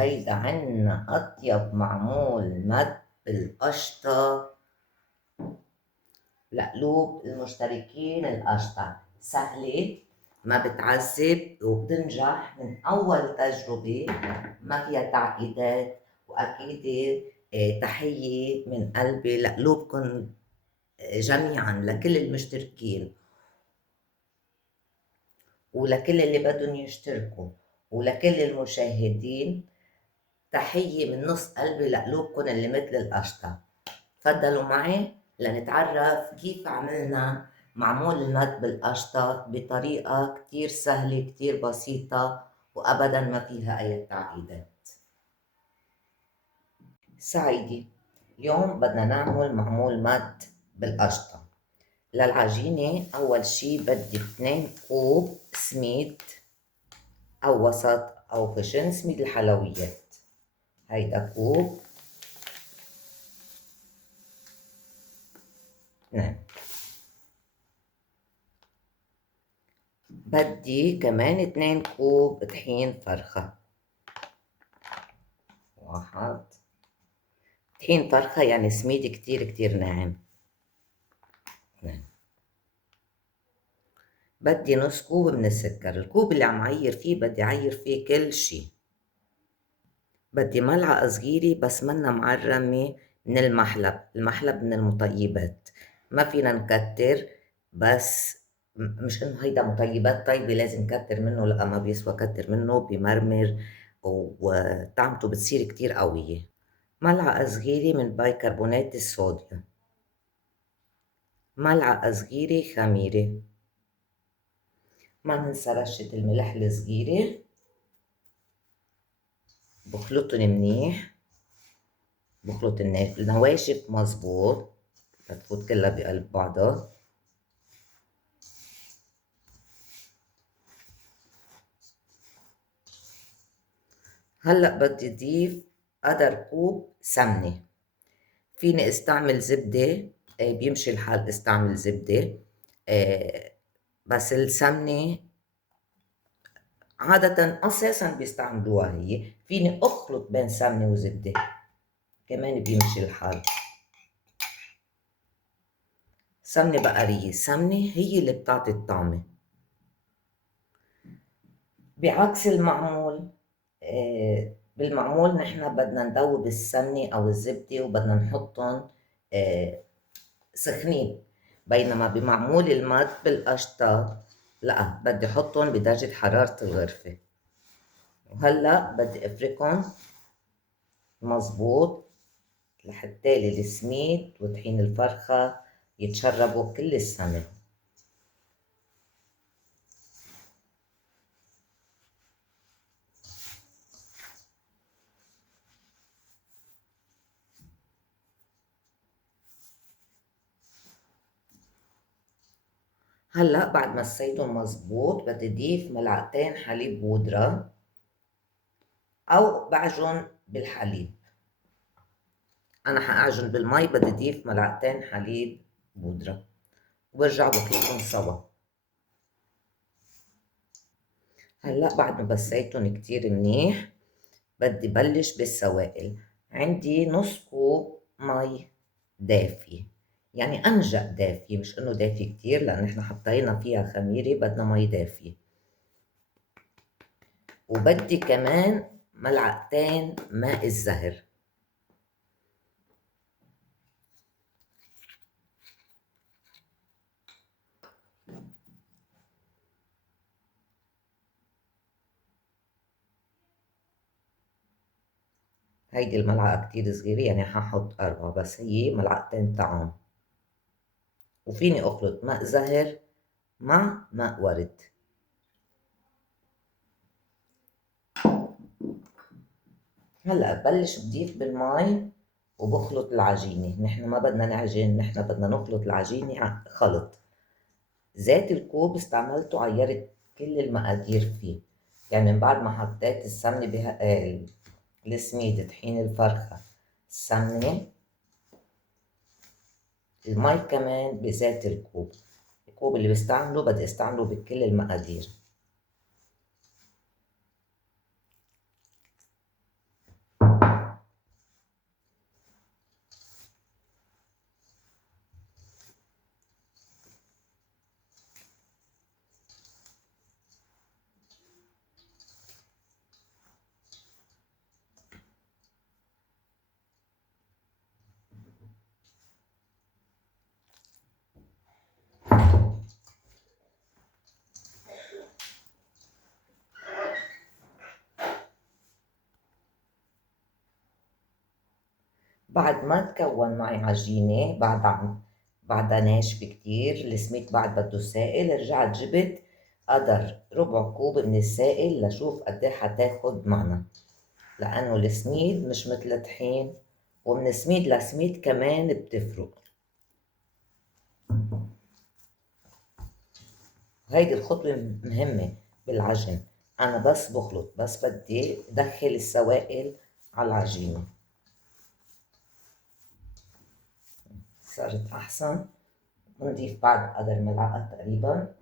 هيدا عنا أطيب معمول مد بالقشطة لقلوب المشتركين القشطة. سهلة، ما بتعذب وبتنجح من أول تجربة، ما فيها تعقيدات. وأكيد تحية من قلبي لقلوبكن جميعا، لكل المشتركين ولكل اللي بدهم يشتركوا ولكل المشاهدين. تحية من نص قلبي لقلوبكن اللي مثل القشطة. تفضلوا معي لنتعرف كيف عملنا معمول المد بالقشطة بطريقة كتير سهلة كتير بسيطة وأبدا ما فيها أي تعقيدات. سعيدي، اليوم بدنا نعمل معمول مد بالقشطة. للعجينة أول شي بدي 2 كوب سميد أو وسط أو خشن، سميد الحلويات. هيدا كوب. نعم. بدي كمان 2 كوب طحين فرخة. 1. طحين فرخة يعني سميد كتير كتير ناعم. 2. بدي نص كوب من السكر. الكوب اللي عم عير فيه بدي عير فيه كل شي. بدي ملعقة صغيرة بس منا معرمة من المحلب. المحلب من المطيبات، ما فينا نكتر، بس مش انه هيدا مطيبات طيبة لازم نكتر منه، لا ما بيسوى كتر منه، بمرمر وطعمته بتصير كتير قوية. ملعقة صغيرة من بيكربونات الصوديوم. ملعقة صغيرة خميرة. ما ننسى رشة الملح الصغيرة. بخلطن منيح، بخلط النواشف مظبوط لتفوت كلها بقلب بعضها. هلأ بدي ضيف قدر كوب سمنة. فيني استعمل زبدة، بيمشي الحال استعمل زبدة، بس السمنة عادة أساسا بيستعملوها هي. فيني أخلط بين سمنة وزبدة كمان بيمشي الحال. سمنة بقرية، سمنة هي اللي بتعطي الطعمة. بعكس المعمول، بالمعمول نحن بدنا ندوب السمنة أو الزبدة وبدنا نحطهم سخنين، بينما بمعمول المد بالقشطة لا، بدي احطهم بدرجة حرارة الغرفة. وهلأ بدي افركهم مظبوط لحتى السميد وطحين الفرخة يتشربوا كل السمن. هلأ بعد ما سيتهم مظبوط بدي اضيف ملعقتين حليب بودرة أو بعجن بالحليب. أنا حأعجن بالمي، بدي اضيف ملعقتين حليب بودرة وبرجع بخلطهم سوا. هلأ بعد ما بسيتهم كتير منيح بدي بلش بالسوائل. عندي نص كوب مي دافية، يعني أنجأ دافية، مش إنه دافية كتير لأن إحنا حطينا فيها خميرة، بدنا مي دافية. وبدي كمان ملعقتين ماء الزهر. هيدي الملعقة كتير صغيرة يعني ححط 4، بس هي ملعقتين طعام. وفيني أخلط ماء زهر مع ماء ورد. هلأ ببلش بضيف بالمي وبخلط العجينة. نحن ما بدنا نعجن، نحن بدنا نخلط العجينة خلط. زيت الكوب استعملته عيرت كل المقادير فيه، يعني من بعد ما حطيت السمنة السميد، طحين الفرخة، السمنة، المي كمان بزيت الكوب. الكوب اللي بستعمله بدي استعمله بكل المقادير. بعد ما تكون معي عجينة بعدها ناشفة كتير، السميد بعد بده سائل، رجعت جبت قدر ربع كوب من السائل لشوف قد ايه حتاخد معنا، لأنه السميد مش مثل الطحين، ومن سميد لسميد كمان بتفرق. هيدي الخطوة مهمة بالعجن. أنا بس بخلط، بس بدي أدخل السوائل على العجينة. صارت أحسن. بنضيف بعد قدر ملعقة تقريبا.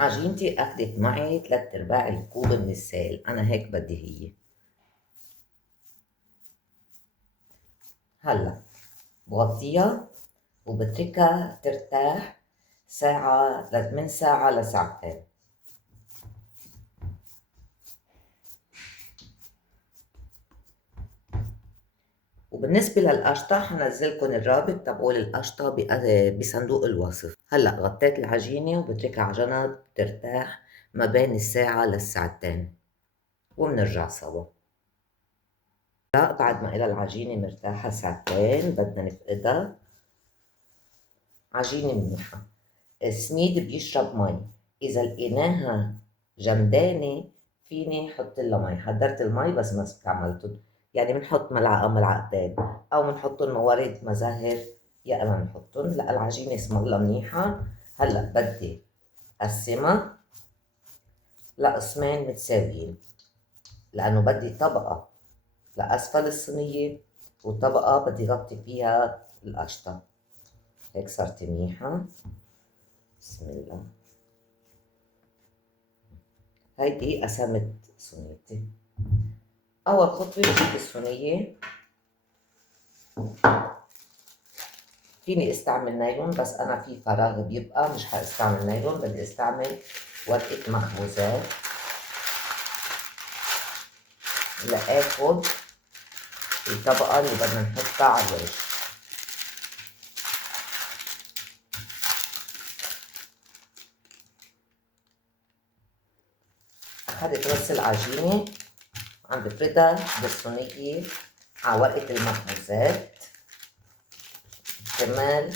عجينتي أخدت معي 3/4 الكوب من السائل، أنا هيك بدي هي. هلا بغطيها وبتركها ترتاح ساعة، من ساعة لساعتين. وبالنسبة للقشطة حنزلكم الرابط تبعول القشطة بصندوق الوصف. هلأ غطيت العجينة وبتركها على جنب ترتاح ما بين الساعة للساعتين وبنرجع سوا. لا، بعد ما إلها العجينة مرتاحة ساعتين بدنا نفقدها. عجينة منيحة. السميد بيشرب مي، إذا لقيناها جمدانة فيني حط لها مي. حضرت المي بس ما استعملته، يعني بنحط ملعقة ملعقتين، أو بنحطن موارد مزهر يا أما بنحطن. لا، العجينة اسم الله منيحة. هلأ بدي أقسمها لقسمين متساويين، لأنه بدي طبقة لأسفل الصينية وطبقة بدي غطي فيها القشطة. هيك صارت منيحة. بسم الله. هيدي قسمت صينيتي. أول خطوة بجيب الصينية. فيني استعمل نايلون بس أنا في فراغ بيبقى مش هستعمل نايلون، بدي استعمل ورقة مخبوزات لآخد الطبقة اللي بدنا نحطها على الوش. أخدت نص العجينة عم بفردها بالصينية على ورقة المخبوزات، كمان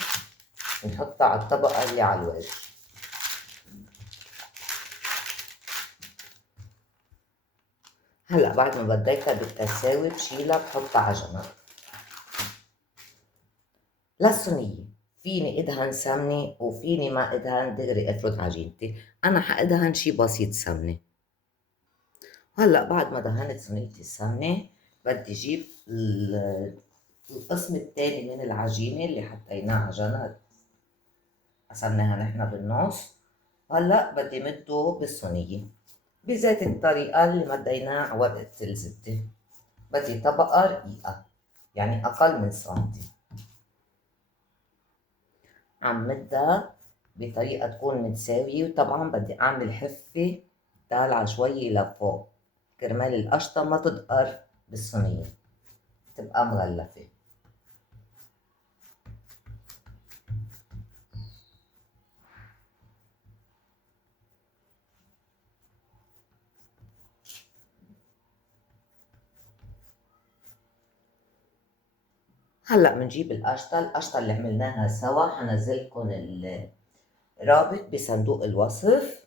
نحطها على الطبقة اللي على الوجه. هلا بعد ما بديتها بالتساوي بشيلها بحطها على جنب. للصينية فيني ادهن سمنة وفيني ما ادهن دغري افرد عجينتي. انا حادهن شي بسيط سمنة. هلا بعد ما دهنت صينيتي السمنة بدي اجيب القسم الثاني من العجينة اللي حطيناه على جنب، قسمناها نحن بالنص. هلا بدي مده بالصينية بذات الطريقة اللي مديناها على ورقة الزبدة. بدي طبقة رقيقة، يعني أقل من سنتي. عم مدها بطريقة تكون متساوية، وطبعا بدي أعمل حفة طالعة شوية لفوق كرمال القشطة ما تدقر بالصينية، تبقى مغلفة. هلا بنجيب القشطة اللي عملناها سوا. حنزلكن الرابط بصندوق الوصف.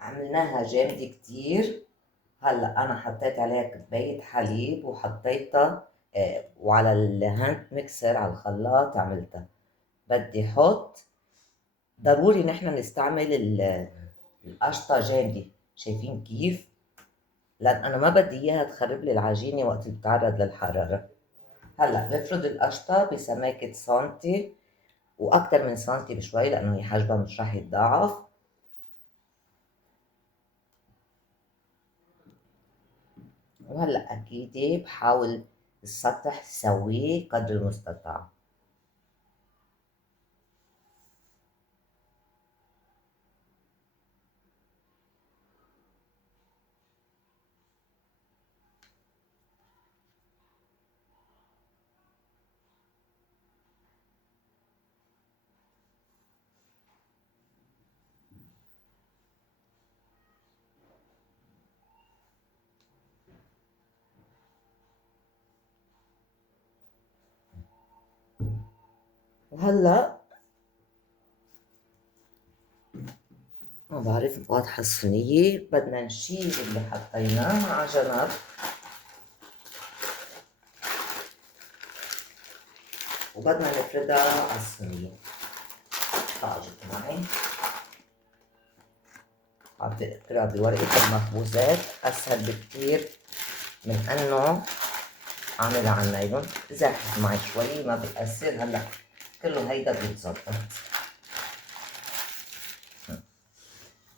عملناها جامدة كتير. هلا انا حطيت عليها كوباية حليب وحطيتها وعلى الهاند ميكسر على الخلاط عملتها. بدي احط، ضروري نحن نستعمل القشطة جامدة، شايفين كيف؟ لان انا ما بدي اياها تخرب لي العجينة وقت اللي بتتعرض للحرارة. هلا بفرد القشطة بسماكة سنتي واكتر من سنتي بشوي، لانه هي حجمها مش راح يتضاعف. وهلا اكيد بحاول السطح سويه قدر المستطاع. وهلأ ما بعرف واضحة الصينية، بدنا نشيل اللي حطيناه على جنب وبدنا نفردها على الصينية. طاجت معي حاطط اقرا بورقة المخبوزات، أسهل بكتير من إنه أعملها على النايلون. زاحت معي شوي ما بتأثر. هلا كله هيدا بيتظبط.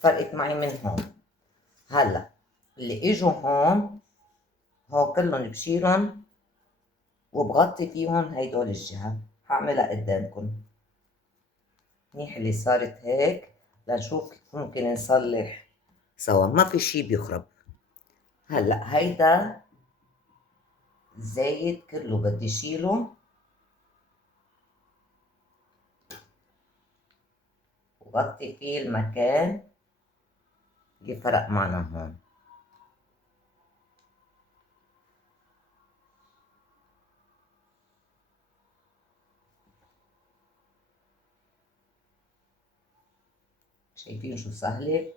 فرقت معي من هون. هلا اللي اجوا هون كلهم بشيلهم وبغطي فيهم هيدول الجهة. هعملها قدامكم. منيح اللي صارت هيك لنشوف ممكن نصلح سوا، ما في شي بيخرب. هلا هيدا الزايد كله بدي شيله وغطي فيه المكان اللي فرق معنا هون. شايفين شو سهلة؟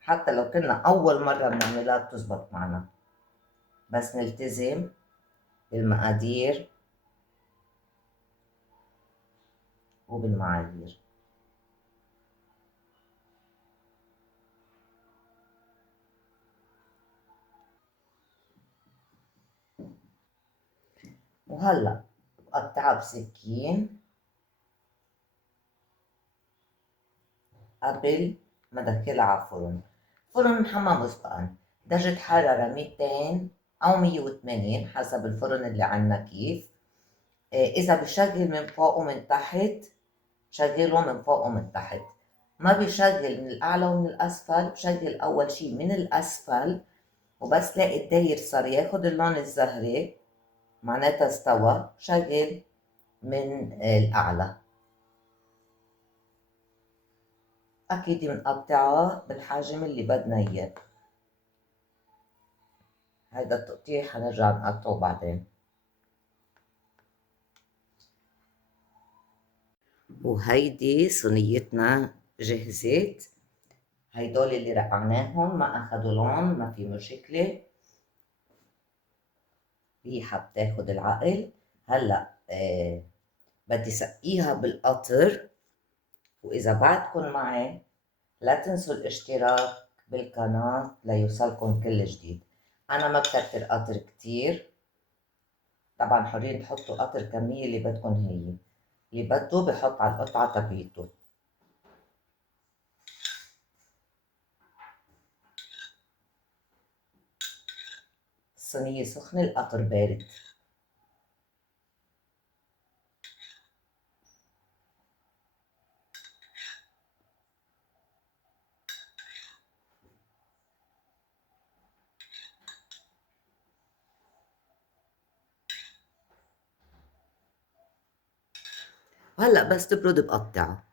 حتى لو كنا أول مرة بنعملها بتزبط معنا، بس نلتزم بالمقادير وبالمعايير. وهلأ بقطعها بسكين قبل ما ادخلها على الفرن. فرن حمى مسبقا، درجة حرارة 200 أو 180 حسب الفرن اللي عنا كيف. إذا بشغل من فوق ومن تحت بشغله من فوق ومن تحت. ما بشغل من الأعلى ومن الأسفل، بشغل أول شي من الأسفل وبس لاقي الداير صار ياخد اللون الزهري معناتها استوى، بشغل من الأعلى. أكيد بنقطعها بالحجم اللي بدنا إياه. هيدا التقطيع حنرجع نقطعه بعدين. وهيدي صينيتنا جهزت. هيدول اللي رقعناهم ما أخدوا لون، ما في مشكلة. ريحة بتاخد العقل. هلأ بدي سقيها بالقطر. وإذا بعدكن معي لا تنسوا الاشتراك بالقناة ليوصلكن كل جديد. أنا ما بكتر قطر كتير، طبعا حرين تحطوا قطر كمية اللي بدكن هي. اللي بده بحط على القطعة تبعيته. الصينية سخنة، القطر بارد. وهلأ بس تبرد بقطعها.